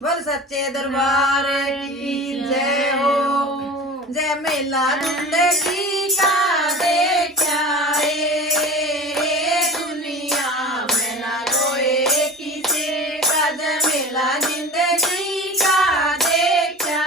बोल सच्चे दरबार की जय हो। जय मेला जिंदगी का देखा दुनिया में ना कोई किसी का। जय मेला जिंदगी का देखा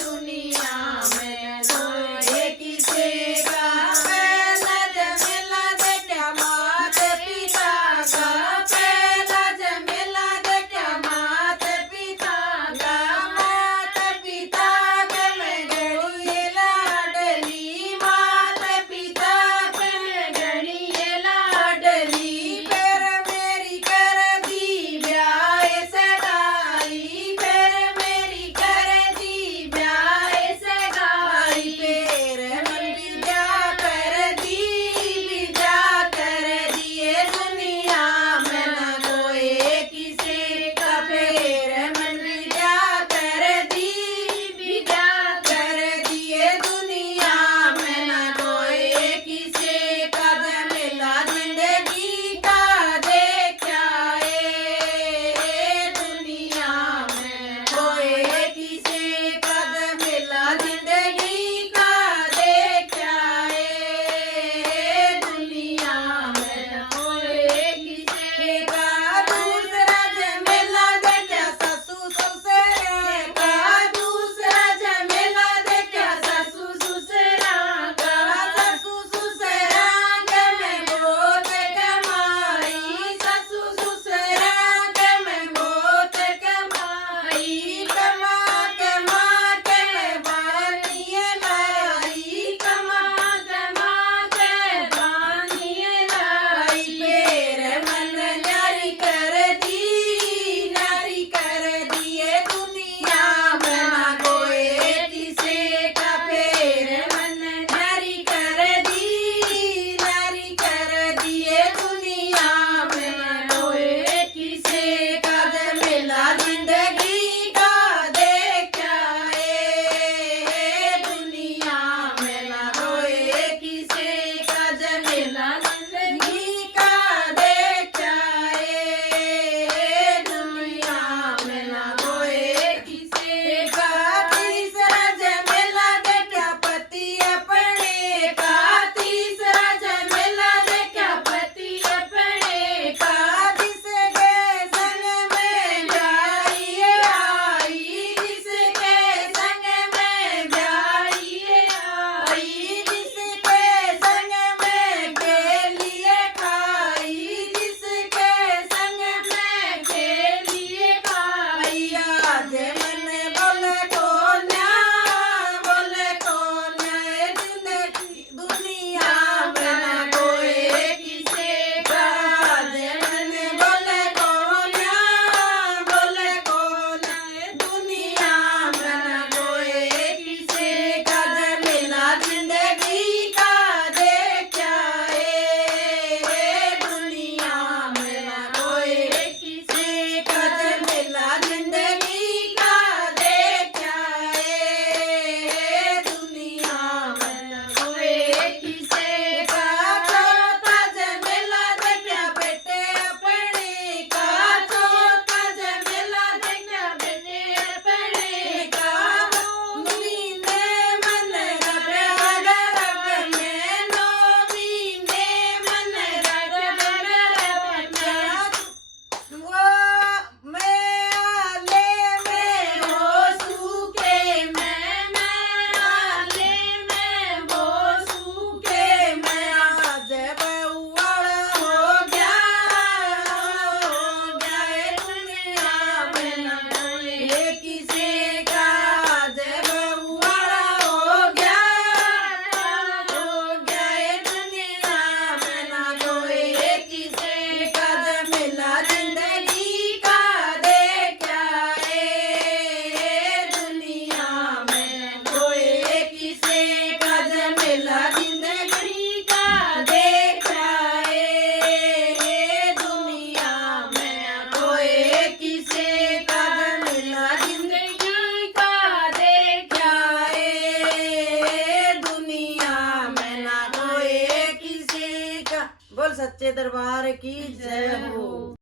दुनिया में कोई किसी का। पहला जय मेला देखा मात पिता का। पहला जय मेला देखा मात पिता का। मात पिता के मैं गड़ी लाडली। मात पिता के मैं गड़ी लाडली। फिर मेरी कर दी ब्याह सगाई। फिर मेरी कर दी ब्याह सगाई। फिर मन विदा कर दी विदा कर दिए दुनिया में न कोई किसी का। फिर मन विदा कर दी विदा कर दिए दुनिया में न कोई किसी का। जय मेला जिंदगी का देखा दुनिया में कोई किसी का। जय मेला जिंदगी का देखा दुनिया में कोई किसी का। दूसरा जय मेला देखा ससु ससुरा का। दूसरा जय मेला देखा ससु ससुरा का। ससु ससुरा के मैं बहुत कमाई। ससु ससुरा के मैं बहुत कमाई। कमा कमा के मैं बानिए लाई। कमा कमा के बानिए लाई। फिर मन नारी कर दिए दुनिया में ना कोई किसी का। फिर मन नारी कर दिए दुनिया में ना कोई किसी का। जय मेला जिंदगी का देखा दुनिया में ना कोई किसी का। जय मेला जिंदगी का देखा दुनिया में ना कोई किसी का। तीसरा जय मेला देखा पति अपने का। तीसरा जय मेला देखा पति अपने का। जिसके संग में ब्याही आई। जिसके संग में ब्याही आई। जिसके संग में खेलिए खाई। जिसके संग में खेलिए खाई। आज मन बोले कोन्या जिंदगी दुनिया में ना कोई किसी का। आज मन बोले कोन्या दुनिया में ना कोई किसी का। जय मेला जिंदगी का देखा दुनिया में ना कोई किसी का। जय मेला जिंदगी का देखा दुनिया में ना कोई किसी का। चौथा जय मेला देखा बेटे अपने का। चौथा जय मेला देखा बेटे अपने का। मीने मन गर्भ में मीने मन गर्भ में। वो मैं आले में हो सूखे मैं आले में हो सूखे मैं। आज बहुआड़ हो गया दुनिया में ना कोई किसी का। आज बहुआड़ हो गया दुनिया में ना कोई किसी का। जय मेला जिंदगी का देखा दुनिया में कोई किसी का। जय मेला जिंदगी का देखा दुनिया में कोई किसी का। जय मेला जिंदगी का देखा दुनिया में ना कोई किसी का। बोल सच्चे दरबार की जय हो।